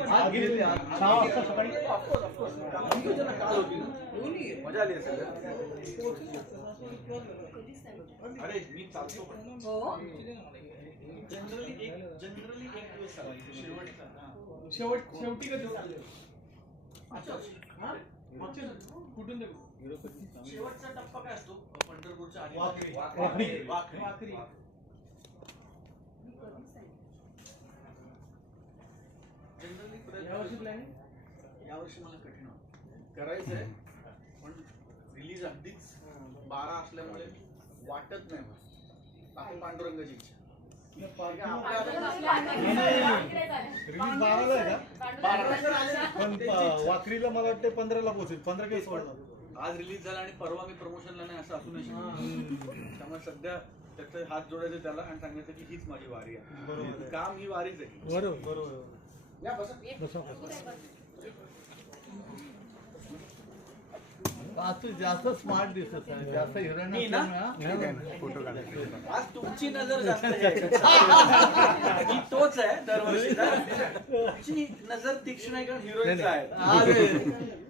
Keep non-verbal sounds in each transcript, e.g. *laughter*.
सहा वाजता सकाळी मजा आली असेल अरे मी चालतो पण हो जनरली एक जनरली एक दिवस. शेवट शेवटी कधी. हा? वर्षी. कुठून शेवटचा टप्पा काय असतो पंढरपूरच्या आधी वाखरी. वाखरी जनरली यावर्षी प्लॅनिंग यावर्षी मला कठीण होतं करायचंय पण रिलीज अगदीच बारा असल्यामुळे वाटत नाही मला. बाकी पांडुरंगाची इच्छा. वाखरीला मला वाटतं पंधराला पोहोचेल पंधरा काही सोडला आज रिलीज झाला आणि परवा मी प्रमोशनला नाही असं असू नाही त्यामुळे सध्या त्याचे हात जोडायचे त्याला आणि सांगायचं की हीच माझी वारी आहे. काम ही वारीच आहे. बरोबर बरोबर. तू जास्त स्मार्ट दिसत आहे जास्त हिरण मी ना? आज तुमची नजर जास्त आहे. तोच आहे दरवर्षीचा तुमची नजर तीक्ष्ण आहे कारण हिरोईनचा आहे.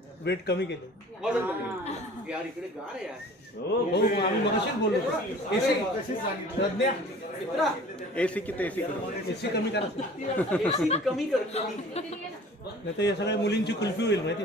*laughs* वेट कमी केले. यार इकडे गार आहे यार. हो आम्ही मगाशीच बोललो. प्रज्ञा. मित्रा एसी किती एसी करू एसी कमी करा एसी कमी कर कमी नाही तर या सगळ्या मुलींची कुल्फी होईल माहिती.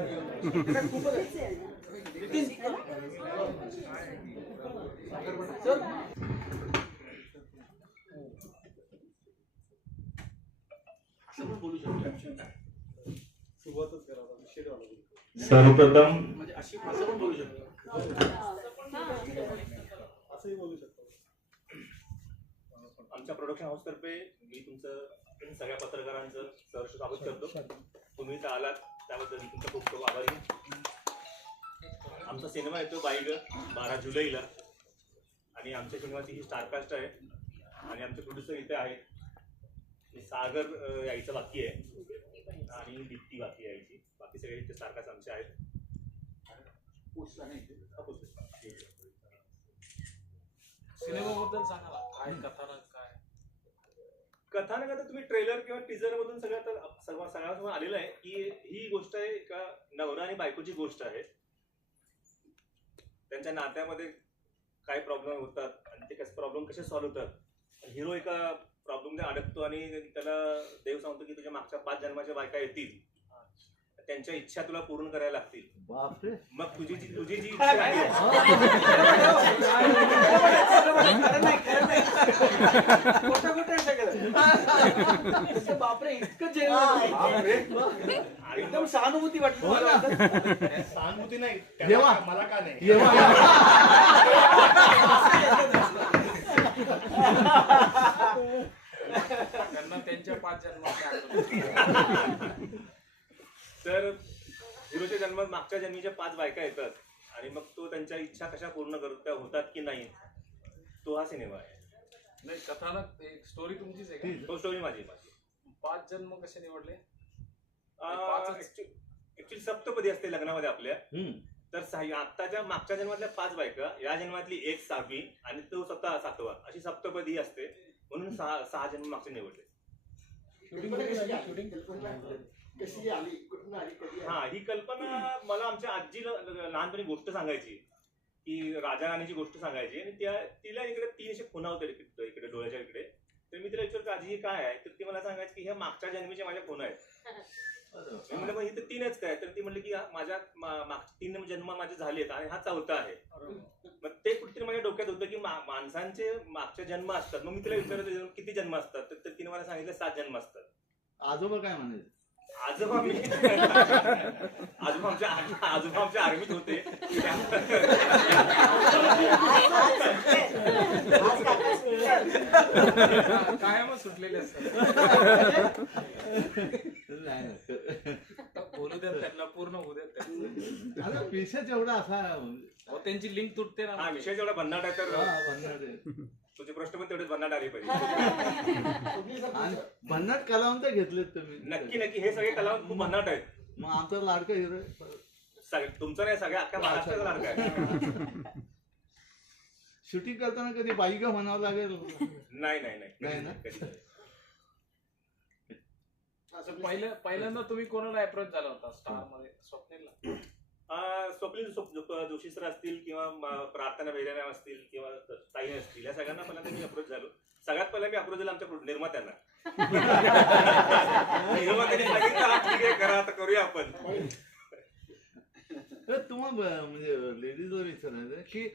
सर्वप्रथम म्हणजे अशी पण बोलू शकतो असंही बोलू शकतो आमच्या प्रोडक्शन हाऊस तर्फे मी तुमचं सगळ्या पत्रकारांचं सहर्ष स्वागत करतो. तुम्ही इथं आलात त्याबद्दल मी तुमचा खूप खूप आभारी आहे. आमचा सिनेमा येतो बाईग बारा जुलैला. आणि आमच्या सिनेमाची ही स्टारकास्ट आहे. आणि आमचे प्रोड्युसर इथे आहेत. आणि सागर यायचं बाकी आहे. आणि दीप्ती बाकी आहे यायची. बाकी सगळे इथे स्टारकास्ट आमचे आहेत. सिनेमाबद्दल सांगा काय कथानक काय कथानक आता तुम्ही ट्रेलर किंवा टीजर मधून सगळं आता सगळं सगळ्यांसमोर आलेलं आहे की ही गोष्ट आहे का नवरा आणि बायकोची गोष्ट आहे. त्यांच्या नात्यामध्ये काय प्रॉब्लेम होतात आणि ते कसे प्रॉब्लेम कसे सॉल्व्ह होतात. हिरो एका प्रॉब्लेममध्ये अडकतो आणि त्याला देव सांगतो की तुझ्या मागच्या पाच जन्माच्या बायका येतील. त्यांच्या इच्छा तुला पूर्ण करायला लागतील. बापरे. मग तुझी जी तुझी जी इच्छा आहे. *laughs* बापरे इतकं बापरे. एकदम सहानुभूती वाटली मला. सहानुभूती नाही. मला का नाही? येवा. त्यांना त्यांच्या पाच आठवणी. तर हिरोच्या जन्मात मागच्या जन्मीच्या पाच बायका येतात आणि मग तो त्यांच्या इच्छा कशा पूर्ण करत होतात की नाही तो हा सिनेमा आहे. नाही कथानक स्टोरी तुमचीच आहे का? तो स्टोरी माझी माझी पाच जन्म कसे निवडले? पाचच. ऍक्च्युली सप्तपदी असते लग्नामध्ये आपल्या. तर सहा- आत्ताच्या मागच्या जन्मातल्या पाच बायका या जन्मातली एक सहावी आणि तो स्वतः सातवा. अशी सप्तपदी असते म्हणून सहा सहा जन्म मागचे निवडले. कशी आली? कुठून आली कधी आली? हा ही कल्पना मला आमच्या आजीला लहानपणी गोष्ट सांगायची. की राजा राणीची गोष्ट सांगायची. आणि त्या तिला इकडे तीन असे खुणा होते इकडे इकडे डोळ्याच्या इकडे. तर मी तिला विचारतो आजी हे काय आहे? तर ती मला सांगायची की ह्या मागच्या जन्मीच्या माझ्या खुणा आहेत. *laughs* मी म्हणलं मग इथं तीनच काय? तर ती म्हणली की हा माझ्या मा- मागचे तीन जन्म माझे झालेत आणि हा चौथा आहे. मग ते कुठेतरी माझ्या डोक्यात होतं की मा- माणसांचे मागचे जन्म असतात. मग मी तिला विचारतो किती जन्म असतात? तर- तर तिने मला सांगितलं सात जन्म असतात. आजोबा काय म्हणायचे आजोबा मी. आजोबा आमच्या आजोबा आमच्या आर्मीत होते. कायमच सुटलेले असतात. बोलू द्या त्यांना पूर्ण होऊ द्या त्यांचं. अरे विषय एवढा असा अहो, त्यांची लिंक तुटते हा ना विषय जेवढा भन्नाट आहे हा, तर. तुझे प्रश्न पण तेवढेच भन्नाट आले पाहिजे. भन्नाट कलावंत घेतलेत तुम्ही. नक्की नक्की. हे सगळे कलावंत खूप भन्नाट आहेत. मग आमचा लाडका हिरो सग- तुमचं नाही सगळ्या अख्ख्या महाराष्ट्राचा लाडका आहे. *laughs* शूटिंग करताना कधी बाईका म्हणावं लागेल? नाही नाही नाही. नाही ना? कधी नाही. असं पहिलं पहिल्यांदा तुम्ही कोणाला अप्रोच झाला होता स्टारमध्ये? स्वप्नीलला. स्वप्नील जो- जो- जोशी सर असतील किंवा म- प्रार्थना बेहरा असतील किंवा ताई असतील या सगळ्यांना पहिल्यांदा मी अप्रोच झालो. सगळ्यात पहिला मी अप्रोच झालो आमच्या प्रो- निर्मात्यांना *laughs* निर्मात्यांनी सांगितलं "हा, ठीक आहे करा आता करूया आपण. तर तुम्हाला ब- म्हणजे विचारायचं की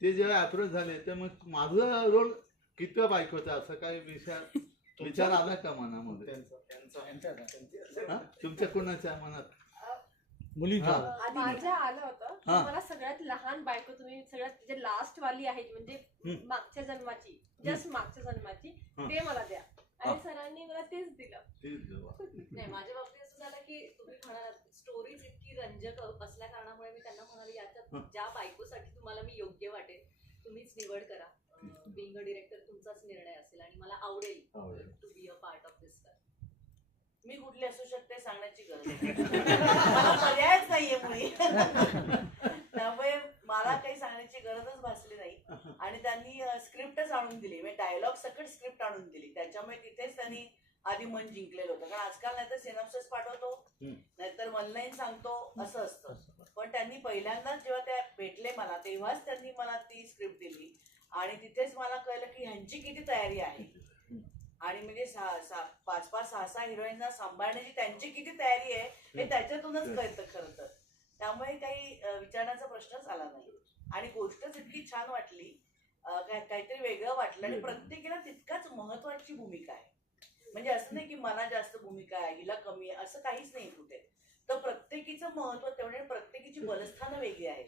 ते जेव्हा अप्रोच झाले तर मग माझा रोल कितव्या बायकोचा? असं काही विचार विचार आला का मनामध्ये? हा? तुमच्या कोणाच्या मनात मुलीचा हा. माझ्या आलं होतं की हा. मला सगळ्यात लहान बायको तुम्ही सगळ्यात जे लास्ट वाली आहे म्हणजे हम्म. मागच्या जन्माची जस्ट मागच्या जन्माची हा. ते मला द्या हा. आणि सरांनी मला तेच दिलं तेच. नाही माझ्या बाबतीत असं झालं की तुम्ही म्हणालात स्टोरीज इतकी रंजक असल्या कारणामुळे मी त्यांना म्हणाले याच्यात हं. ज्या बायकोसाठी तुम्हाला मी योग्य वाटेल तुम्हीच निवड करा बिंग अ डिरेक्टर तुमचाच निर्णय असेल आणि मला आवडेल आवडेल. To be a part of this मी कुठली असू शकते सांगण्याची गरज नाही. *laughs* मला पर्यायच नाहीये मुळी त्यामुळे मला काही सांगण्याची गरजच भासली नाही. आणि त्यांनी स्क्रिप्टच आणून दिली. म्हणजे डायलॉग सकट स्क्रिप्ट आणून दिली. त्याच्यामुळे तिथेच त्यांनी आधी मन जिंकलेलं होतं. कारण आजकाल नाहीतर सिनॉप्सिस पाठवतो. नाहीतर वन लाईन सांगतो असं असतं. पण त्यांनी पहिल्यांदाच जेव्हा त्या भेटले मला तेव्हाच त्यांनी मला ती स्क्रिप्ट दिली. आणि तिथेच मला कळलं की ह्यांची किती तयारी आहे. आणि म्हणजे सहा सहा पाच पाच सहा सहा हिरोईनना सांभाळण्याची त्यांची किती तयारी आहे हे त्याच्यातूनच कळतं खरं तर. त्यामुळे काही विचारण्याचा प्रश्नच आला नाही. आणि गोष्टच इतकी छान वाटली काहीतरी वेगळं वाटलं आणि प्रत्येकीला तितकाच महत्वाची भूमिका आहे. म्हणजे असं नाही की मला जास्त भूमिका आहे हिला कमी आहे असं काहीच नाही कुठे. तर प्रत्येकीचं महत्त्व तेवढे प्रत्येकीची बलस्थानं वेगळी आहेत.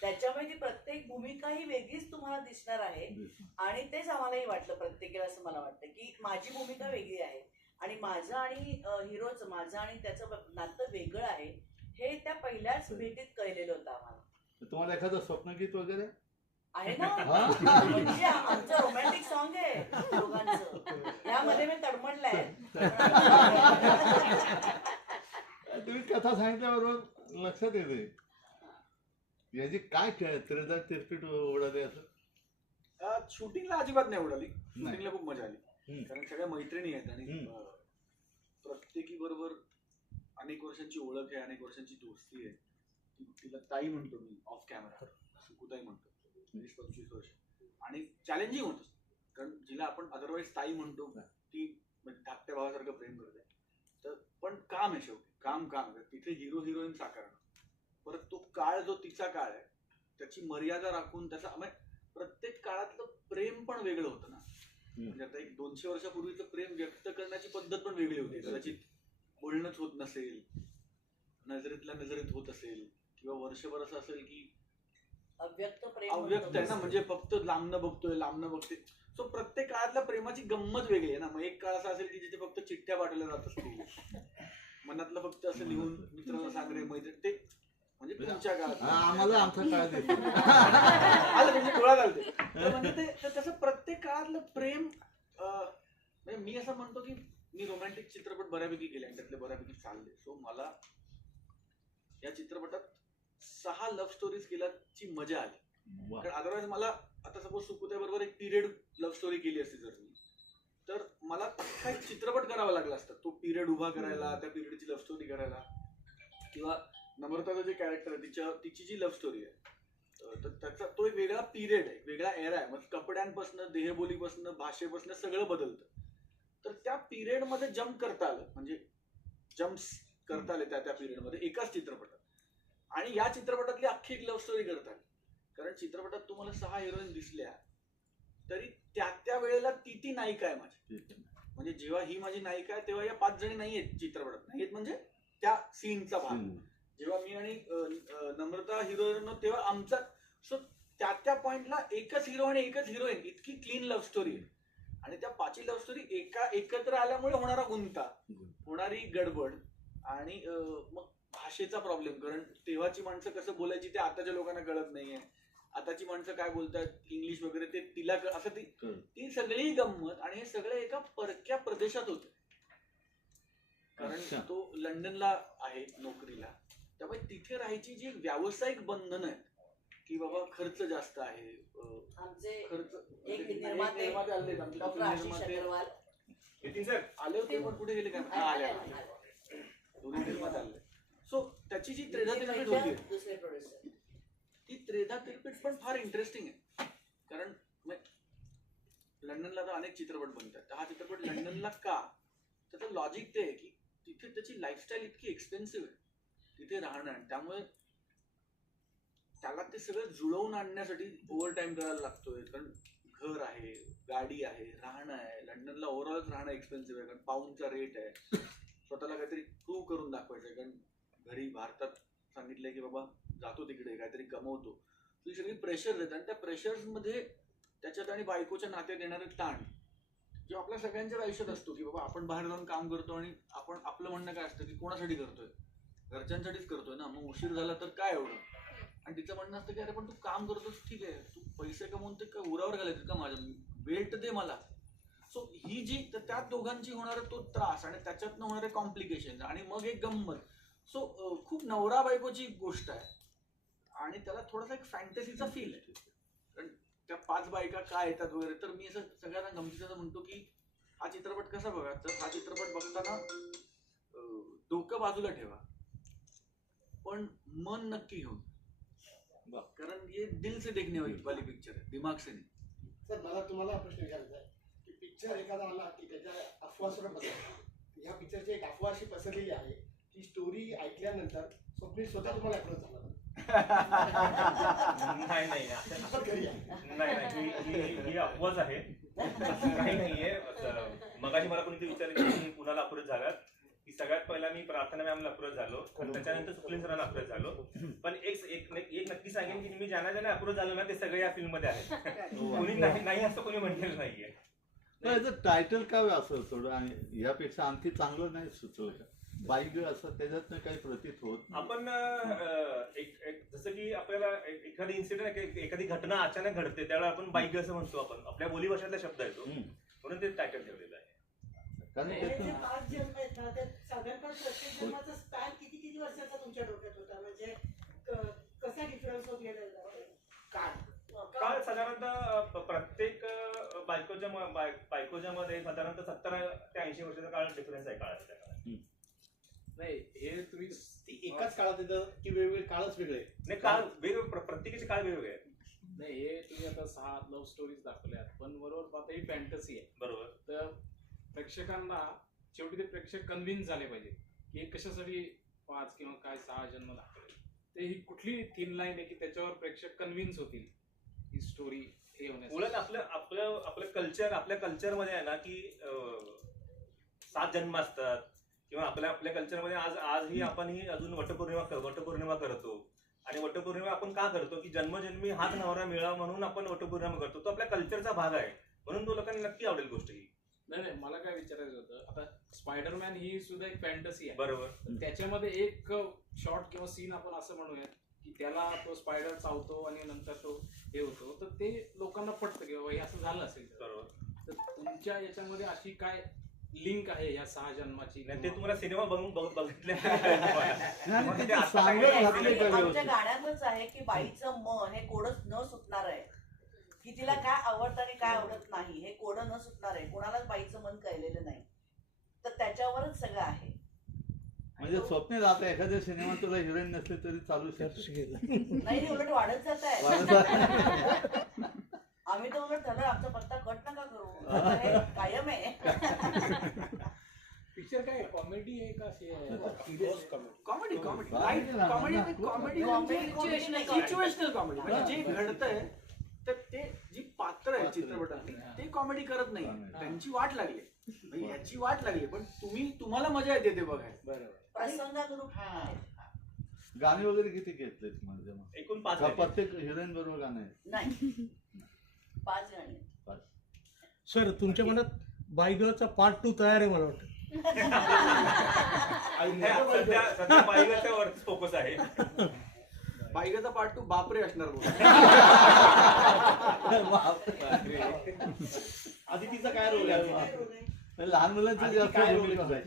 त्याच्यामुळे ती प्रत्येक भूमिका ही वेगळीच तुम्हाला दिसणार आहे. आणि तेच आम्हालाही वाटलं प्रत्येकाला असं मला वाटतं की माझी भूमिका वेगळी आहे. आणि माझं आणि हिरोचं माझं आणि त्याचं नातं वेगळं आहे हे त्या पहिल्याच भेटीत कळलेलं होतं आम्हाला. तुम्हाला एखादं स्वप्नगीत वगैरे? आहे ना? हा? म्हणजे आमचं रोमॅन्टिक सॉन्ग आहे दोघांचं. यामध्ये मी तडमडलाय. *laughs* तुम्ही कथा सांगितल्याबरोबर लक्षात येते. याची काय खेळ त्रेदा तिरपीट उडाले असं? शूटिंगला अजिबात नाही उडाली. शूटिंगला खूप मजा आली. कारण सगळ्या मैत्रिणी आहेत आणि प्रत्येकी बरोबर अनेक वर्षांची ओळख आहे अनेक वर्षांची दोस्ती आहे. तिला ताई म्हणतो मी ऑफ कॅमेरा सुकुताई म्हणतो. वीस पंचवीस वर्ष. आणि चॅलेंजिंग होतं. कारण जिला आपण अदरवाईज ताई म्हणतो ती म्हणजे धाकट्या भावासारखं प्रेम करते. तर पण काम आहे शेवटी. काम काम आहे. तिथे हिरो हिरोईन साकारणं परत तो काळ जो तिचा काळ आहे त्याची मर्यादा राखून त्याचा म्हणजे प्रत्येक काळातलं प्रेम पण वेगळं होतं ना. म्हणजे आता एक दोनशे वर्षापूर्वीचं प्रेम व्यक्त करण्याची पद्धत पण वेगळी होती. कदाचित बोलणंच होत नसेल नजरेतल्या नजरेत होत असेल किंवा वर्षभर असं असेल की अव्यक्त प्रेम अव्यक्त आहे ना म्हणजे फक्त लांबनं बघतोय लांबनं बघते. सो प्रत्येक काळातल्या प्रेमाची गंमत वेगळी आहे ना. मग एक काळ असा असेल की जिथे फक्त चिठ्ठ्या पाठवल्या जात असतील मनातलं फक्त असं लिहून मित्राला सांग रे मैत्रीण ते म्हणजे तुमच्या काळात आम्हाला आमचा काळ देतो आलं म्हणजे डोळा घालते. *laughs* तर म्हणजे ते तर प्रत्येक काळातलं प्रेम अं, म्हणजे मी असं म्हणतो की मी रोमॅन्टिक चित्रपट बऱ्यापैकी केले आणि त्यातले बऱ्यापैकी चालले. सो मला या चित्रपटात सहा लव्ह स्टोरीज केल्याची मजा आली. कारण अदरवाईज मला आता सपोज सुकुत्या बरोबर एक पिरियड लव्ह स्टोरी केली असती जर मी. तर मला काही चित्रपट करावा लागला असता. तो पिरियड उभा करायला त्या पिरियडची लव्ह स्टोरी करायला. किंवा नम्रताचं जे कॅरेक्टर आहे तिच्या तिची जी लव्ह स्टोरी आहे तर त्याचा तो एक वेगळा पिरियड आहे वेगळा एरा आहे. मग कपड्यांपासून देहबोलीपासून भाषेपासून सगळं बदलतं. तर त्या पिरियडमध्ये जम्प करता आलं. म्हणजे जम्प्स करता आले त्या त्या पिरियडमध्ये एकाच चित्रपटात. आणि या चित्रपटातली अख्खी एक लव्ह स्टोरी करता आली. कारण चित्रपटात तुम्हाला सहा हिरोईन दिसल्या तरी त्या त्या वेळेला ती ती नायिका आहे माझी? म्हणजे जेव्हा ही माझी नायिका आहे तेव्हा या पाच जणी नाही आहेत चित्रपटात. नाही आहेत म्हणजे त्या सीनचा भाग. जेव्हा मी आणि नम्रता हिरोईन तेव्हा आमचा सो त्या त्या पॉइंटला एकच हिरो आणि एकच हिरोईन इतकी क्लीन लव्ह स्टोरी आहे. आणि त्या पाची लव्ह स्टोरी एका एकत्र आल्यामुळे होणारा गुंता होणारी गडबड आणि मग भाषेचा प्रॉब्लेम कारण तेव्हाची माणसं कसं बोलायची ते आताच्या लोकांना कळत नाहीये. आताची माणसं काय बोलतात इंग्लिश वगैरे ते तिला क- असं ती. ती सगळी गंमत आणि हे सगळे एका परक्या प्रदेशात होते कारण. तो लंडनला आहे नोकरीला त्यामुळे तिथे राहायची जी व्यावसायिक बंधन आहेत की बाबा खर्च जास्त आहे अं, आमचे खर्च एक एक निर्माते, निर्माते आमचे डॉक्टर आशिष निर्माते. अग्रवाल नितीन सर आले होते पण कुठे गेले का हा, आले आले. दोन्ही फिल्मात आले सो त्याची जी त्रेधा होती ती पण फार इंटरेस्टिंग आहे. कारण लंडनला तर अनेक चित्रपट बनतात. हा चित्रपट लंडनला का? त्याचं लॉजिक ते आहे की तिथे त्याची लाईफस्टाईल इतकी एक्सपेन्सिव्ह आहे. तिथे राहणं आणि त्यामुळे त्याला ते सगळं जुळवून आणण्यासाठी ओव्हर टाईम करायला लागतोय. कारण घर आहे गाडी आहे राहणं आहे. लंडनला ओव्हरऑलच राहणं एक्सपेन्सिव्ह आहे. कारण पाऊंडचा रेट आहे. स्वतःला काहीतरी प्रूव्ह करून दाखवायचं आहे. कारण घरी भारतात सांगितलंय की बाबा जातो तिकडे काहीतरी कमवतो. ती सगळी प्रेशर आहेत आणि त्या प्रेशर्समध्ये त्याच्यात आणि बायकोच्या नात्यात येणारे ताण जो आपल्या सगळ्यांच्याच आयुष्यात असतो की बाबा आपण बाहेर जाऊन काम करतो आणि आपण आपलं म्हणणं काय असतं की कोणासाठी करतोय? घरच्यांसाठीच करतोय ना? मग उशीर झाला तर काय एवढं? आणि तिचं म्हणणं असतं की अरे पण तू काम करतोस ठीक आहे. तू पैसे कमवून ते का उरावर घालायचं का माझ्या वेट दे मला. सो ही जी तर त्या दोघांची होणारा तो त्रास आणि त्याच्यातनं होणारे कॉम्प्लिकेशन आणि मग एक गंमत. सो खूप नवरा बायकोची गोष्ट आहे. आणि त्याला थोडासा एक फॅन्टसीचा फील आहे. कारण त्या पाच बायका काय येतात वगैरे तर मी असं सगळ्यांना गमतीचं म्हणतो की हा चित्रपट कसा बघा तर हा चित्रपट बघताना अं, डोकं बाजूला ठेवा. पण मन नक्की घेऊन. कारण ये दिल से देखने वाली वाली पिक्चर है दिमाग से नहीं. सर मला तुम्हाला हा प्रश्न विचारायचा आहे की पिक्चर एखादा आला की त्याच्या अफवा सुद्धा पसरतात ह्या पिक्चरची एक अफवा अशी पसरलेली आहे की स्टोरी ऐकल्यानंतर स्वप्नील स्वतः तुम्हाला अप्रोच झाला नाही नाही आहे. नाही नाही ही- ही- अफवाच आहे काही नाहीये असं, मगाशी मला कोणीतरी विचारलं की मी कुणाला अप्रोच झालात की सगळ्यात पहिला मी प्रार्थना मॅमला अप्रोच झालो आणि त्याच्यानंतर सुप्रीम सरांना अप्रोच झालो पण एक एक एक नक्की सांगेन की मी ज्यांना ज्यांना अप्रोच झालो ना ते सगळे या फिल्ममध्ये आहेत कोणी नाही नाही असं कोणी म्हटलेलं नाहीये टायटल काय असं थोडं आणि यापेक्षा आणखी चांगलं नाही सुचवलं का बाईक असं त्याच्यातनं काही प्रतीत होत नाही. आपण अं, एक एक- जसं की आपल्याला एक- एखादी इन्सिडेंट एखादी घटना अचानक घडते त्यावेळेला आपण बाईक असं म्हणतो आपण. आपल्या बोलीभाषेतला शब्द आहे तो. हम्म. म्हणून ते टायटल ठेवलेलं आहे. कारण हे जे त्यातनं पाच जन्म आहेत ना ते साधारणपणे प्रत्येक जन्माचा स्पॅन किती किती वर्षाचा तुमच्या डोक्यात होता? म्हणजे क- कसा डिफरन्स होत गेलेला काळ. काळ साधारणतः अं, प- प्रत्येक अं, बायकोच्या म- बाय- बायकोच्या मध्ये साधारणतः सत्तर ते ऐंशी वर्षाचा काळ डिफरन्स आहे काळाच्या काळात. नाही हे तुम्ही ती एकाच काळात येतं की वेगवेगळे काळच वेगळे नाही काळ वेगवेगळे प्र- प्रत्येकाचे काळ वेगवेगळे आहेत. नाही हे तुम्ही आता सहा लव्ह स्टोरीज दाखवल्यात पण बरोबर पाहता ही फॅन्टसी आहे. बरोबर. तर प्रेक्षकांना शेवटी ते प्रेक्षक कन्व्हिन्स झाले पाहिजे की हे कशासाठी पाच किंवा काय सहा जन्म दाखवले. ते ही कुठली थिन लाईन आहे की त्याच्यावर प्रेक्षक कन्व्हिन्स होतील ही स्टोरी हे उलट होण्यासाठी आपलं आपलं आपलं कल्चर आपल्या कल्चरमध्ये आहे ना की अं, सात जन्म असतात किंवा आपल्या आपल्या कल्चरमध्ये आज आजही आपण ही अजून वटपौर्णिमा वटपौर्णिमा करतो. आणि वटपौर्णिमा आपण का करतो? की जन्मजन्मी हाच नवरा मिळावा म्हणून आपण वटपौर्णिमा करतो. तो आपल्या कल्चरचा भाग आहे. म्हणून तो लोकांना नक्की आवडेल गोष्ट ही. नाही नाही मला काय विचारायचं होतं? आता स्पायडरमॅन ही सुद्धा एक फॅन्टसी आहे. बरोबर. त्याच्यामध्ये एक शॉर्ट किंवा सीन आपण असं म्हणूयात की त्याला तो स्पायडर चावतो आणि नंतर तो हे होतो. तर ते लोकांना पटतं की बाबा हे असं झालं असेल. बरोबर. तर तुमच्या याच्यामध्ये अशी काय लिंक आहे या सहा जन्माची नाही ते तुम्हाला सिनेमा बघून बघ- बघितले. *laughs* नाही, ते का आमच्या व्यवस्थित? गाण्यातच आहे की बाईचं मन हे कोडच न सुटणार आहे. की तिला काय आवडतं आणि काय आवडत नाही हे कोड न सुटणार आहे. कोणालाच बाईचं मन कळलेलं नाही. तर त्याच्यावरच सगळं आहे. म्हणजे स्वप्नील आता एखाद्या सिनेमात तुला हिरोईन नसली तरी चालू शकते. नाही नाही, उलट वाढत जात आहे. वाढत आहे. उलट झालं आमचा पत्ता कट नका करू. आता हे कायम आहे. पिक्चर काय कॉमेडी आहे का अशी? Comedy comedy comedy comedy. Situational comedy म्हणजे जे घडतंय तर ते जी पात्र आहे चित्रपटातली ते कॉमेडी करत नाही. त्यांची वाट लागली. म्हणजे याची वाट लागली पण तुम्ही तुम्हाला मजा येते ते बघायला. प्रसंगानुरूप आहे. गाणी वगैरे किती घेतलेत म्हणजे मग? एकूण पाच. प्रत्येक हिरोईन बरोबर गाणं आहे? पाच गाणी सर तुमच्या मनात बायगरचा पार्ट टू तयार आहे मला वाटतं. *laughs* सध्या सध्या फोकस आहे. बायगाचा पार्ट टू बापरे असणार *laughs* बघ. आदितीचा काय रोल आहे? लहान मुलांचं आधी जास्त काय role आहे.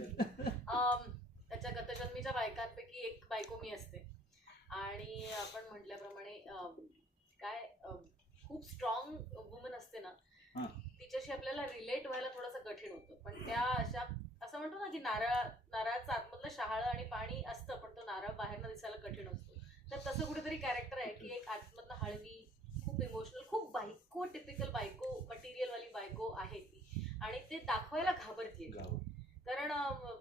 अम, त्याच्या गतजन्मीच्या बायकांपैकी एक बायको मी असते. आणि आपण म्हटल्याप्रमाणे अम, काय अम, खूप स्ट्रॉंग वुमन असते ना हा. तिच्याशी आपल्याला रिलेट व्हायला थोडंसं कठीण होतं. पण त्या अशा असं म्हणतो ना की नारळ नारळाचं आतमधलं शहाळं आणि पाणी असतं पण तो नारळ बाहेरनं दिसायला कठीण असतो. तर तसं कुठेतरी कॅरेक्टर आहे की एक आतमधनं हळवी खूप इमोशनल खूप बायको टिपिकल बायको मटेरियल वाली बायको आहे ती. आणि ते दाखवायला घाबरते. कारण अं,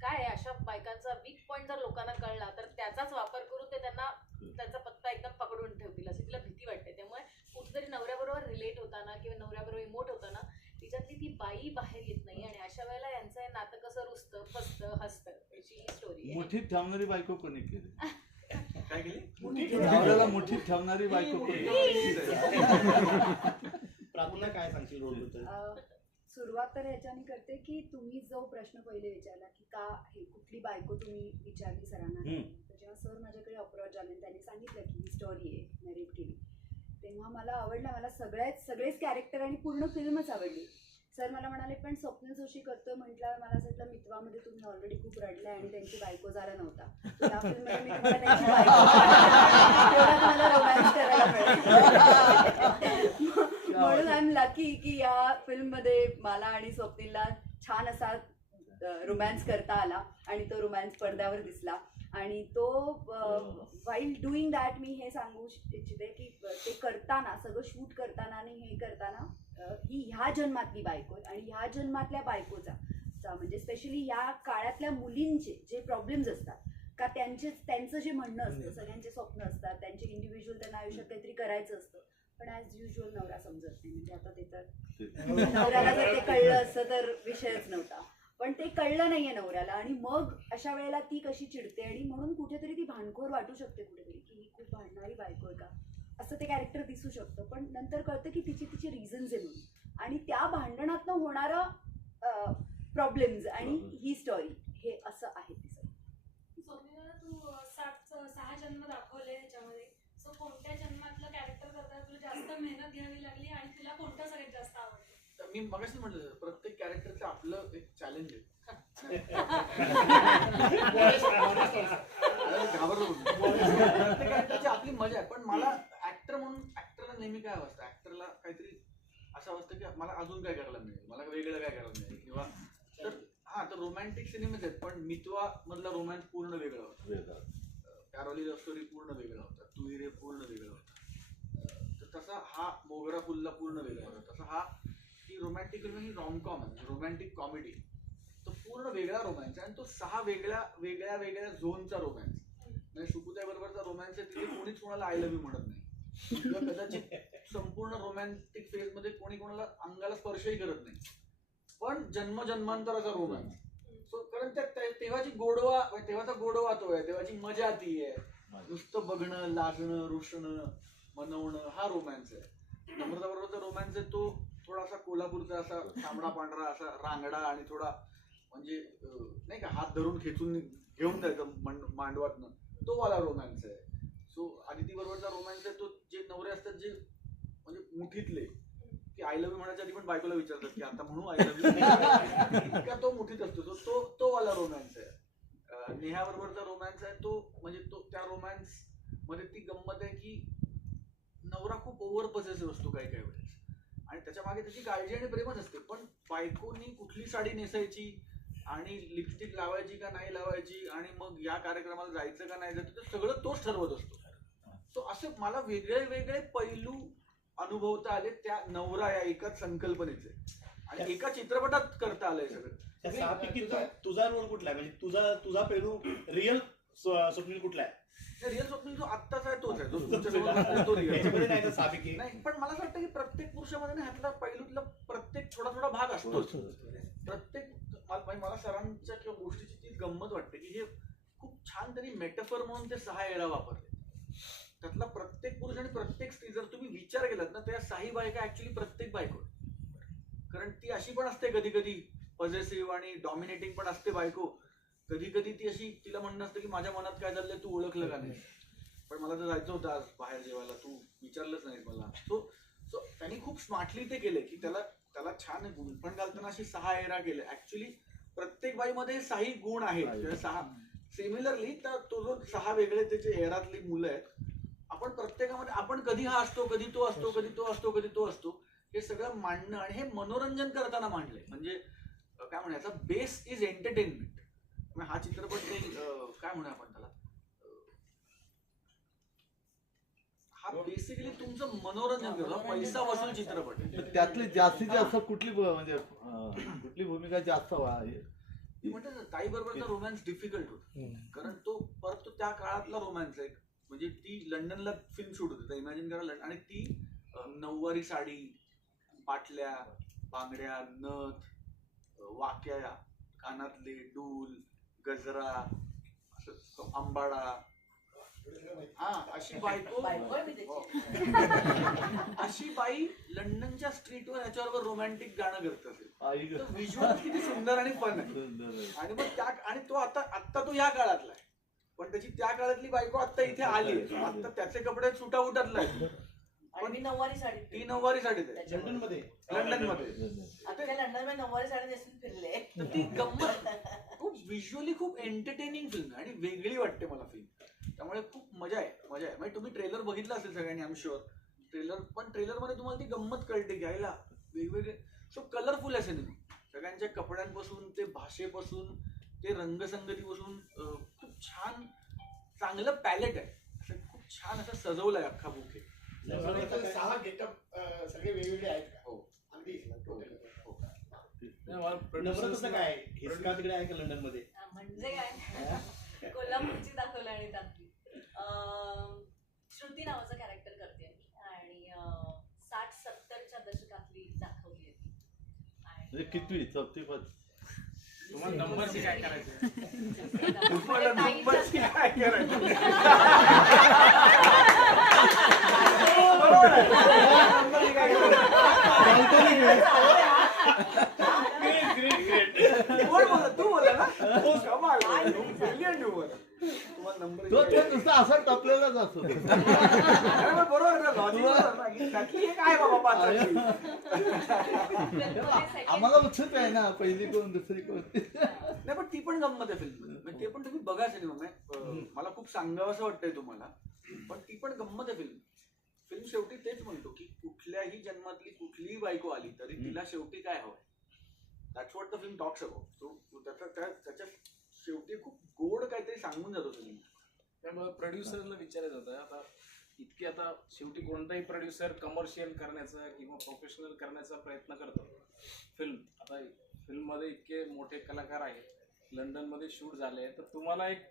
काय आहे, अशा बायकांचा वीक पॉईंट जर लोकांना कळला तर त्याचाच वापर करून ते त्यांना त्यांचा पत्ता एकदम पकडून ठेवतील अशी तिला भीती वाटते. त्यामुळे कुठेतरी नवऱ्याबरोबर रिलेट होताना किंवा नवऱ्याबरोबर इमोट होताना तिच्यातली ती बाई बाहेर येत नाही आणि अशा वेळेला यांचं हे नातं कसं रुसतं फसतं हसतं याची ही स्टोरी आहे. मुठीत ठेवणारी बायको कोणी केली? काय केली? नवऱ्याला मुठीत ठेवणारी बायको. कोणी प्रार्थना काय सांगशील रोलबद्दल अ, सुरुवात तर ह्याच्याने करते की तुम्ही जो प्रश्न पहिले विचारला की का हे कुठली बायको तुम्ही विचारली सरांना? हम्म. तर जेव्हा सर माझ्याकडे अप्रोच आले आणि त्यांनी सांगितलं की ही स्टोरी आहे नरेट केली. तेव्हा मला आवडलं मला सगळ्याच सगळेच कॅरेक्टर आणि पूर्ण फिल्मच आवडली. सर मला म्हणाले पण स्वप्न जोशी करतोय म्हटल्यावर मला असं वाटलं मितवामध्ये तुम्ही ऑलरेडी खूप रडलाय आणि त्यांची बायको झाला नव्हता. करायला *laughs* म्हणून आय एम लकी की या फिल्ममध्ये मला आणि स्वप्नीलला छान असा रोमॅन्स करता आला आणि तो रोमॅन्स पडद्यावर दिसला. आणि तो वाईल डुईंग दॅट मी हे सांगू इच्छिते की ते करताना सगळं शूट करताना आणि हे करताना ही ह्या जन्मातली बायको आणि ह्या जन्मातल्या बायकोचा म्हणजे स्पेशली या काळातल्या मुलींचे जे प्रॉब्लेम्स असतात का त्यांचे त्यांचं जे म्हणणं असतं सगळ्यांचे स्वप्न असतात त्यांचे इंडिव्हिज्युअल त्यांना आयुष्यात काहीतरी करायचं असतं. पण ॲज युजल नवरा समजत नाही. म्हणजे आता ते तर नवऱ्याला जर ते कळलं असतं तर विषयच नव्हता. पण ते कळलं नाहीये नवऱ्याला. आणि मग अशा वेळेला ती कशी चिडते आणि म्हणून कुठेतरी ती भांडखोर वाटू शकते कुठेतरी की ही खूप भांडणारी बायको आहे का? असं ते कॅरेक्टर दिसू शकतं. पण नंतर कळतं की तिची तिची रिझन्स आहे म्हणून. आणि त्या भांडणातनं होणारा प्रॉब्लेम्स आणि ही स्टोरी हे असं आहे तू सहा जन्म दाखवले ह्याच्यामध्ये सो कोणत्या जन्मातलं कॅरेक्टर करता तुला जास्त मेहनत घ्यावी लागली आणि तुला कोणतं सगळ्यात जास्त आवडलं? मी मगाशी म्हटलं प्रत्येक कॅरेक्टरचं आपलं एक चॅलेंज आहे. घाबरलो प्रत्येक कॅरेक्टरची आपली मजा आहे पण मला ऍक्टर म्हणून ऍक्टरला नेहमी काय असतं? ऍक्टरला काहीतरी असं असतं की मला अजून काय करायला मिळेल? मला वेगळं काय करायला मिळेल? किंवा तर हा तर रोमॅन्टिक सिनेमेच आहेत पण मितवा मधला रोमॅन्स पूर्ण वेगळा होता. कॅरोली लव्ह स्टोरी पूर्ण वेगळा होता. तू रे पूर्ण वेगळा होता. तर तसा हा मोगरा फुलला पूर्ण वेगळा होता. तसा हा ही रोमॅन्टिक ही रॉमकॉम आहे रोमॅन्टिक कॉमेडी तो पूर्ण वेगळा रोमॅन्स आहे आणि तो सहा वेगळ्या वेगळ्या वेगळ्या झोनचा रोमॅन्स म्हणजे सुकुताई बरोबरचा रोमॅन्स आहे तिथे कोणीच कोणाला आय लव्ह यू म्हणत नाही. किंवा कदाचित संपूर्ण रोमॅन्टिक फेजमध्ये कोणी कोणाला अंगाला स्पर्शही करत नाही. पण जन्म जन्मांतराचा रोमॅन्स सो कारण त्या तेव्हाची गोडवा म्हणजे तेव्हाचा गोडवा तो आहे तेव्हाची मजा ती आहे. नुसतं बघणं लाजणं रुसणं मनवणं हा रोमॅन्स आहे. नम्रता बरोबरचा रोमॅन्स आहे तो थोडासा कोल्हापूरचा असा तांबडा पांढरा असा रांगडा आणि थोडा म्हणजे नाही का हात धरून खेचून घेऊन जायचं मांड- मांडवातनं. तो वाला रोमॅन्स आहे. सो आदिती बरोबरचा रोमॅन्स आहे तो जे नवरे असतात जे म्हणजे मुठीतले की आय लव्ह यू म्हणायच्या आधी पण बायकोला विचारतात की आता म्हणू आय लव्ह यू का तो मुठीत असतो? तो तो तो वाला रोमॅन्स आहे. नेहा बरोबरचा रोमॅन्स आहे तो म्हणजे तो त्या रोमॅन्समध्ये ती गंमत आहे की नवरा खूप ओव्हर पॉझिटिव्ह असतो काही काही वेळेस. आणि त्याच्यामागे त्याची काळजी आणि प्रेमच असते. पण बायकोनी कुठली साडी नेसायची आणि लिपस्टिक लावायची का नाही लावायची आणि मग या कार्यक्रमाला जायचं का नाही जायचं ते सगळं तोच ठरवत असतो. तो असे मला वेगळे वेगळे पैलू अनुभवता आले त्या नवरा या एकाच संकल्पनेचे. आणि एका चित्रपटात करता आलंय सगळं. तुझा रोल कुठला आहे? म्हणजे तुझा तुझा पेरू रिअल स्वप्नील कुठला आहे? रिअल स्वप्न जो आत्ताचा आहे तोच आहे. जो तो real. *laughs* नाही पण मला असं वाटतं की प्रत्येक पुरुषामध्ये ना ह्यातला पैलूतला प्रत्येक थोडा थोडा भाग असतोच. प्रत्येक मला म्हणजे मला सरांच्या किंवा गोष्टीची ती गंमत वाटते की हे खूप छान त्यांनी मेटाफर म्हणून ते सहा एरा वापरले त्यातला प्रत्येक पुरुष आणि प्रत्येक स्त्री जर तुम्ही विचार केलात ना त्या साही बायका ऍक्च्युली प्रत्येक बायको आहे. कारण ती अशी पण असते कधी कधी पॉझिटिव्ह आणि डॉमिनेटिंग पण असते बायको. कधी कधी ती अशी तिला म्हणणं असतं की माझ्या मनात काय चाललंय तू ओळखलं का नाही? पण मला तर जायचं होतं आज बाहेर जेवायला तू विचारलंच नाही मला. सो सो त्यांनी खूप स्मार्टली ते केले की त्याला त्याला छान गुण पण घालताना अशी सहा एरा केले ऍक्च्युली प्रत्येक बाईमध्ये साही गुण आहेत. सहा सिमिलरली तर तो जो सहा वेगळे त्याचे एरातली मुलं आहेत आपण प्रत्येकामध्ये आपण कधी हा असतो कधी तो असतो कधी तो असतो कधी तो असतो हे सगळं मांडणं आणि हे मनोरंजन करताना मांडलंय. म्हणजे काय म्हणायचा? बेस इज एंटरटेनमेंट हा चित्रपट काही काय म्हणूया आपण त्याला हा बेसिकली तुमचं मनोरंजन हा पैसा वसूल चित्रपट आहे. त्यातली जास्तीत जास्त कुठली भ- म्हणजे अं, कुठली भूमिका जास्त वा- हे? ताई बरोबरचा रोमॅन्स डिफिकल्ट होता कारण तो परत तो त्या काळातला रोमॅन्स आहे म्हणजे ती लंडनला फिल्म शूट होती इमॅजिन करा लंडन आणि ती अं, नऊवारी साडी पाटल्या बांगड्या नथ अं, वाक्या कानातले डूल गजरा असं आंबाडा. हा अशी बायको. हो. अशी बाई लंडनच्या स्ट्रीटवर ह्याच्यावर रोमॅन्टिक गाणं करत असेल. व्हिज्युअल किती सुंदर आणि फन आहे. सुंदर आहे. आणि मग त्या आणि तो आता आत्ता तो या काळातला आहे. पण त्याची त्या काळातली बायको आता इथे आली आहे. आता त्याचे कपडे सुटा उठातला मी नऊवारी साडी ती नऊवारी साडीत आहे लंडनमध्ये लंडनमध्ये अख्ख्या लंडनमध्ये नऊवारी साडी नेसून फिरले. ती गंमत. खूप व्हिज्युअली खूप एंटरटेनिंग फिल्म आहे आणि वेगळी वाटते मला फिल्म त्यामुळे खूप मजा आहे मजा आहे. म्हणजे तुम्ही ट्रेलर बघितलं असेल सगळ्यांनी आम शुअर ट्रेलर पण ट्रेलरमध्ये तुम्हाला ती गंमत कळते घ्यायला. वेगवेगळे सो कलरफुल आहे सिनेमा सगळ्यांच्या कपड्यांपासून ते भाषेपासून ते रंगसंगतीपासून खूप छान चांगलं पॅलेट आहे. असं खूप छान असं सजवलं आहे अख्खा बुके सगळे वेगवेगळे आहेत. नम्रताचं काय? हिसका तिकडे आहे का लंडनमध्ये म्हणजे काय? कोल्हापूरची दाखवलं आणि त्यातली श्रुती नावाचं कॅरेक्टर करते मी. आणि साठ सत्तरच्या दशकातली दाखवली आहे ती. म्हणजे कितवी चौथी पाच? तुम्हाला नंबरची काय करायचं? *laughs* तुम्हाला नंबरची काय करायचं? *laughs* काय? कोण? तू बोलला ना? कमाल. तुम्हाला नंबरची तो काय तो नुसता असा टपलेलाच असतो अरे बरोबर आहे ना, logic बरोबर ना, की त्यातली एक आहे बाबा आम्हाला उत्सुक आहे ना पहिली कोण दुसरी कोण नाही पण ती पण गंमत आहे फिल्म ते पण तुम्ही बघा सिनेमा मला खूप सांगावं असं वाटतंय तुम्हाला पण ती पण गंमत आहे फिल्म फिल्म शेवटी तेच म्हणतो की कुठल्याही जन्मातली कुठलीही बायको आली तरी तिला शेवटी काय हवं that's what the film talks about तो तो त्याचा त्या- त्याच्या शेवटी खूप गोड काहीतरी सांगून जातो फिल्म त्यामुळे प्रोड्युसरला विचारायचं होतं आता इतकी आता शेवटी कोणताही प्रोड्युसर कमर्शियल करण्याचा किंवा प्रोफेशनल करण्याचा प्रयत्न करतो. फिल्म आता फिल्ममध्ये इतके मोठे कलाकार आहेत लंडनमध्ये शूट झाले तर तुम्हाला एक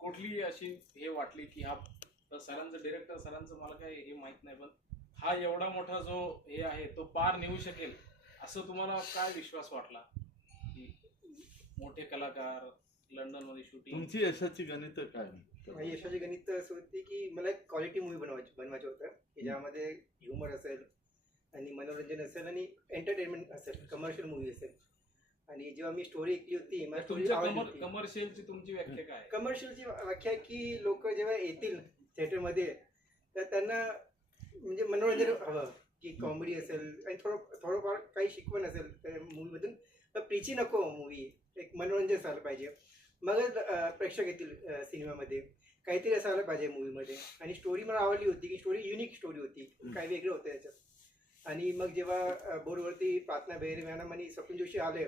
कुठली अशी हे वाटली की हा तर सरांचं डिरेक्टर सरांचं मला काय हे माहीत नाही पण हा एवढा मोठा जो हे आहे तो पार नेऊ शकेल असं तुम्हाला काय विश्वास वाटला? की मोठे कलाकार लंडनमध्ये शूटिंग तुमची यशाची गणित काय? माझी यशाची गणित असं होती की मला एक क्वालिटी मूवी बनवायची बनवायचं होतं की ज्यामध्ये ह्युमर असेल आणि मनोरंजन असेल आणि एंटरटेनमेंट असेल कमर्शियल मूवी असेल. आणि जेव्हा मी स्टोरी ऐकली होती मला स्टोरी कमर्शियलची तुमची व्याख्या काय आहे? कमर्शियलची व्याख्या की लोक जेव्हा येतील थिएटरमध्ये तर त्यांना म्हणजे मनोरंजन हवं की कॉमेडी असेल आणि थोडं थोडंफार काही शिकवण असेल त्या मूवीमधून तर प्रीची नको मूवी एक मनोरंजन असायला पाहिजे. मगच प्रेक्षक येतील सिनेमामध्ये. काहीतरी असायला पाहिजे मूवीमध्ये आणि स्टोरी मला आवडली होती की स्टोरी युनिक स्टोरी होती. काही वेगळं होतं याच्यात आणि मग जेव्हा बोर्डवरती प्रार्थना बेहरे मॅडम आणि स्वप्न जोशी आले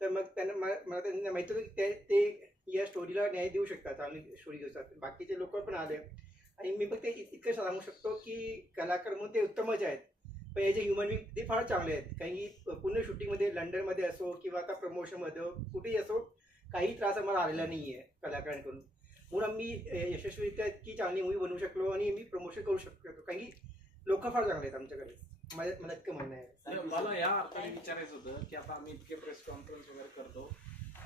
तर मग त्यांना मला मला त्यांना माहिती होतं की ते ते या स्टोरीला न्याय देऊ शकतात. चांगली स्टोरी देऊ शकतात. बाकीचे लोक पण आले. आणि मी फक्त इत- इतकं सांगू शकतो की कलाकार म्हणून ते उत्तमच आहेत. पण याचे ह्युमन बिंग ते फार चांगले आहेत. कारण की पूर्ण शूटिंगमध्ये लंडनमध्ये असो किंवा आता प्रमोशनमध्ये कुठेही असो काही त्रास आम्हाला आलेला नाही आहे कलाकारांकडून. म्हणून आम्ही यशस्वीरित्या इतकी चांगली मूवी बनवू शकलो आणि मी प्रमोशन करू शकतो. कारण की लोक फार चांगले आहेत आमच्याकडे. मला मला इतकं म्हणणं आहे. नाही, मला या अर्थाने विचारायचं होतं की आता आम्ही इतके प्रेस कॉन्फरन्स वगैरे करतो.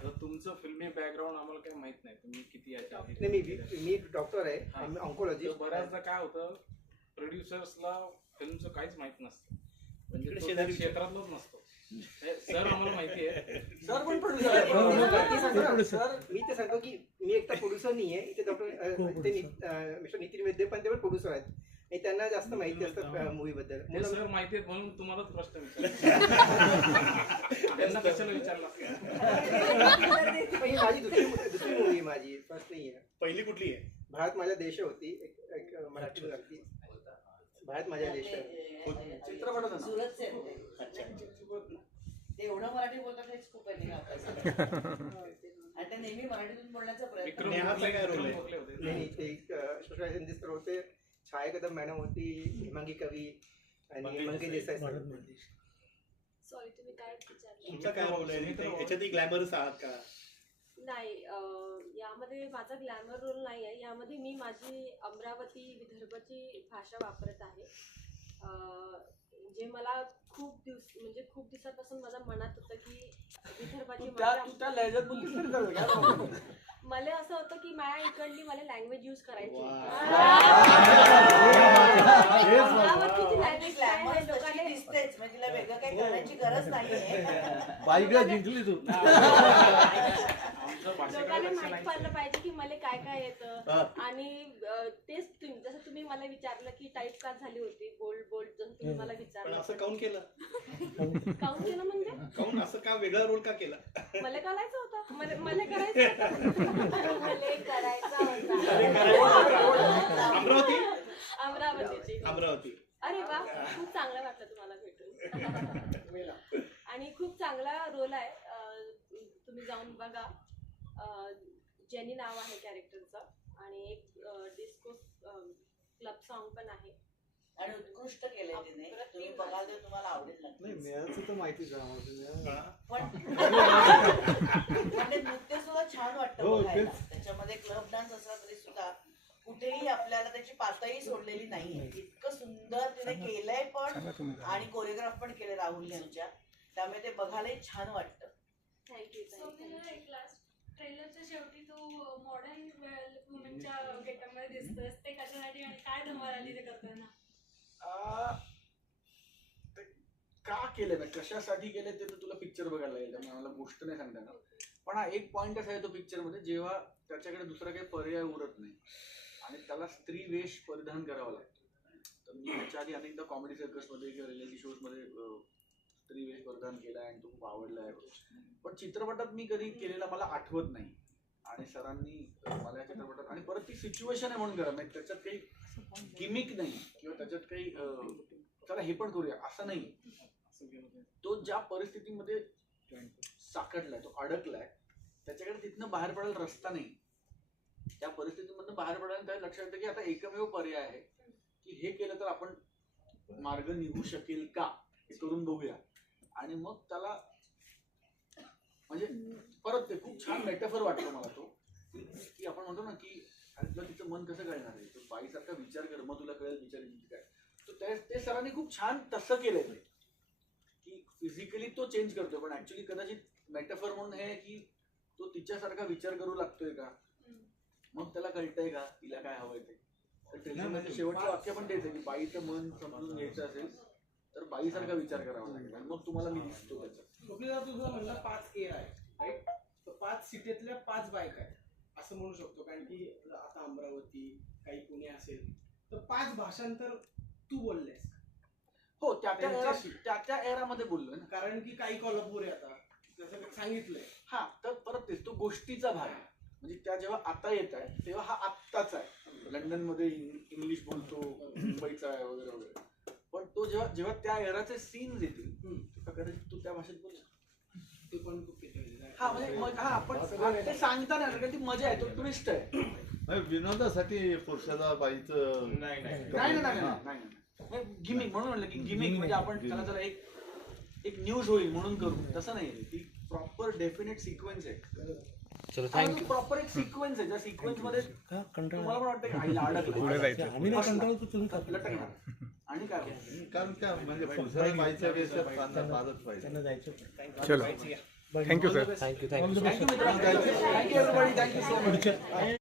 तर तुमचं फिल्मी बॅकग्राऊंड आम्हाला काही माहीत नाही. तुम्ही किती याच्या आधी नाही मी मी डॉक्टर आहे. हा. तर ऑन्कोलॉजिस्ट बऱ्याचदा काय होतं प्रोड्युसर्सला फिल्मचं काहीच माहीत नसतं. म्हणजे इकडे तो त्या शेजारी क्षेत्रातलाच नसतो. सर आम्हाला माहिती आहे. सर पण producer. हो, हो, ते ना. सर मी तर सांगतो की मी एक तर प्रोड्युसर नाही आहे इथे डॉक्टर ते मिस्टर नितीन वैद्य पण ते पण प्रोड्युसर आहेत. आणि त्यांना जास्त माहिती असतं मूवी बद्दल ते म्हणून सर माहिती म्हणून तुम्हालाच प्रश्न विचार *laughs* त्यांना कशाला विचारला पण ही माझी दुसरी दुसरी मूवी आहे माझी फर्स्ट नाही आहे पहिली कुठली आहे? भारत माझा देश होती एक एक मराठी होती भारत माझ्या देश. सुरतचे आहेत ते. ते एवढं मराठी बोलतात हेच खूप आहे आणि *laughs* ते नेहमी मराठीतून बोलण्याचा प्रयत्न होते. होते छायाकदम मॅडम होती हेमांगी कवी आणि मंगेश देसाई. सर. तुम्ही काय विचारलं? तुमचा काय रोल आहे याच्यातही ग्लॅमरस आहात का? नाही यामध्ये माझा ग्लॅमर रोल नाही आहे. यामध्ये मी माझी अमरावती विदर्भाची भाषा वापरत आहे. जे मला खूप दिवस म्हणजे खूप दिवसापासून माझ्या मनात होतं की विदर्भाची तू त्या माझ्या- तू त्या लहजात बोललीस तरी चालेल, काय problem? नाही. मला असं होतं की माझ्या इकडली मला लँग्वेज यूज करायची. language काय आहे लोकांना? दिसतेच म्हणजे तिला वेगळं काही करण्याची गरज नाहीये. बाईकला जिंकली तू. लोकांना माहीत पडलं पाहिजे की मला काय काय हा. येतं आणि अं, तेच तुम्ही जसं तुम्ही मला विचारलं की टाईप का झाली होती बोल्ड बोल्ड जसं तुम्ही मला पण विचारलं असं काऊन केलं? *laughs* काऊन केलं म्हणजे? काऊन? असं का वेगळा रोल का केला? मला करायचं होतं. मला मला करायचं होतं. मला करायचा होता. अमरावती? अमरावतीची. अमरावती. अरे वा खूप चांगलं वाटलं तुम्हाला भेटून. *laughs* आणि खूप चांगला रोल आहे. अं, तुम्ही जाऊन बघा. अं, जेनी नाव आहे कॅरेक्टरचं आणि एक डिस्को क्लब सॉन्ग पण आहे. आणि उत्कृष्ट केलंय तिने. तुम्ही बघाल तर तुम्हाला आवडेल नक्की नाही मिळायचं तर माहितीच आहे आम्हाला. पण पण ते *laughs* नृत्य सुद्धा छान वाटतं हो, बघायला. तेच. त्याच्यामध्ये क्लब डान्स असला तरी सुद्धा कुठेही आपल्याला त्याची पातळी सोडलेली नाहीये इतकं सुंदर तिने केलंय पण आणि कोरिओग्राफ पण केले राहुल यांच्या. त्यामुळे ते बघायलाही छान वाटतं. थँक्यू सो मी ना एक लास्ट ट्रेलरच्या शेवटी तू मॉडर्न वुमेनच्या गेटअपमध्ये दिसतोस ते कशासाठी आणि काय धमाल आली ते करताना? ते का केलं ना कशासाठी केलं ते तर तुला पिक्चर बघायला येईल त्यामुळे मला गोष्ट नाही सांगता येणार. पण हा एक पॉइंट असा आहे तो पिक्चरमध्ये जेव्हा त्याच्याकडे दुसरा काही पर्याय उरत नाही आणि त्याला स्त्री वेश परिधान करावा लागतो. तर मी त्याच्या आधी अनेकदा कॉमेडी सर्कसमध्ये किंवा रियालिटी शोजमध्ये स्त्री वेश परिधान केला आणि तो खूप आवडला आहे पण चित्रपटात मी कधी केलेला मला आठवत नाही. आणि सरांनी मला या चित्रपटात आणि परत ती सिच्युएशन आहे म्हणून करा नाही म्हणजे त्याच्यात काही गिमिक नाही. किंवा त्याच्यात काही चला हे पण करूया असं नाही. तो ज्या परिस्थितीमध्ये साकडलाय तो अडकलाय त्याच्याकडे तिथनं बाहेर पडायला रस्ता नाही. त्या परिस्थितीमधनं बाहेर पडायला त्याला लक्षात येतं की आता एकमेव पर्याय आहे की हे केलं तर आपण मार्ग निघू शकेल का? हे करून बघूया. आणि मग त्याला म्हणजे परत ते खूप छान मेटाफर वाटतो मला तो. की आपण म्हणतो ना की तुला तिचं मन कसं कळणार आहे? तो बाईसारखा विचार कर मग तुला कळेल विचार काय. तर ते- ते सरांनी खूप छान तसं केलंय ते. की फिजिकली तो चेंज करतोय पण ऍक्च्युली कदाचित मेटाफर म्हणून हे की तो तिच्यासारखा विचार करू लागतोय का? मग त्याला कळतंय का? तिला काय हवंय ते? तर ट्रेलरमध्ये शेवटचं वाक्य पण तेच आहे की बाईचं मन समजून घ्यायचं असेल तर बाईसारखा विचार करावा लागेल. मग तुम्हाला मी दिसतो त्याच्यात. स्वप्नीला तुझं म्हणलं पाच एअर आहे राईट तर पाच सिटीतल्या पाच बायका आहेत. असं म्हणू शकतो कारण की आता अमरावती काही पुणे असेल तर पाच भाषांतर तू बोललेस हो त्या त्या त्यांच्याशी. त्या त्या एरामध्ये बोललोय ना. कारण की काही कोल्हापूर आहे आता जसं सांगितलंय. हा तर परत तेच तो गोष्टीचा भाग आहे. म्हणजे त्या जेव्हा आता येत आहे तेव्हा हा आत्ताच आहे. लंडनमध्ये इंग्लिश बोलतो मुंबईचा आहे वगैरे वगैरे. पण तो जेव्हा जेव्हा त्या एराचे सीन येतील तू त्या भाषेत बोल ते पण खूप पिकलेलं आहे. हा म्हणजे हा पण ते सांगता नाही कारण ती मजा आहे तो ट्विस्ट आहे. विनोदासाठी पुरुषाला बाईचं नाही. नाही नाही नाही नाही नाही, नाही गिमिक म्हणून म्हणलं की गिमिक म्हणजे आपण त्याला जरा एक एक न्यूज होईल म्हणून करू. तसं नाही ती प्रॉपर डेफिनेट सिक्वेन्स आहे. चलो थँक्यू प्रॉपर एक सिक्वेन्स आहे. ज्या सिक्वेन्समध्ये तुम्हाला पण वाटतं की आईला पुढे जायचं. अडकलं आम्ही नाही तुम्ही तर लटकणार. आणि काय? कारण काय म्हणजे पुरुषाला बाईच्या वेशात फारच फारच पाहिजे. चलो. Thank you sir thank you thank you मित्रांनो. Thank you everybody thank you so much